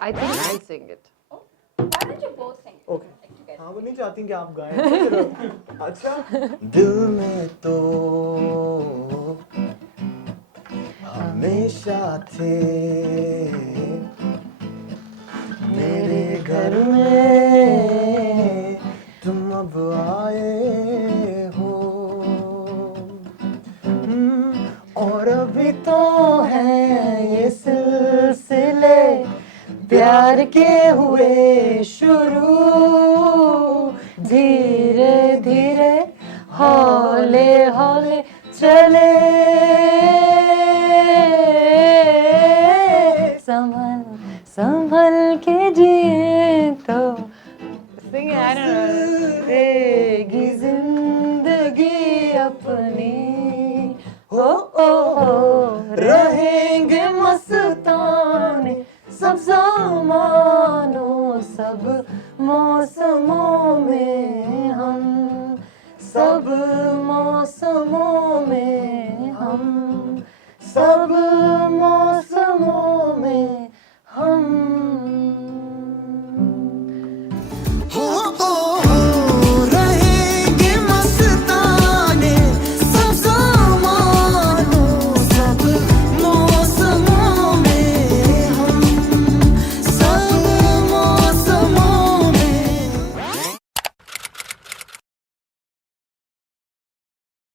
I think I'll sing it. Oh, why don't you both sing it? Okay Like together. हाँ वो नहीं चाहती कि आप गाएं अच्छा दिल में तो हमेशा थे मेरे घर में तुम अब आए हो और अभी तो हैं ये सिलसिले प्यार के हुए शुरू धीरे धीरे हौले हौले चले संभल संभल के जिए तो Sing it, I don't know. रहेगी जिंदगी अपनी हो रहेंगे मस्ताने सब ज़मानों सब मौसमों में हम सब मौसमों में हम सब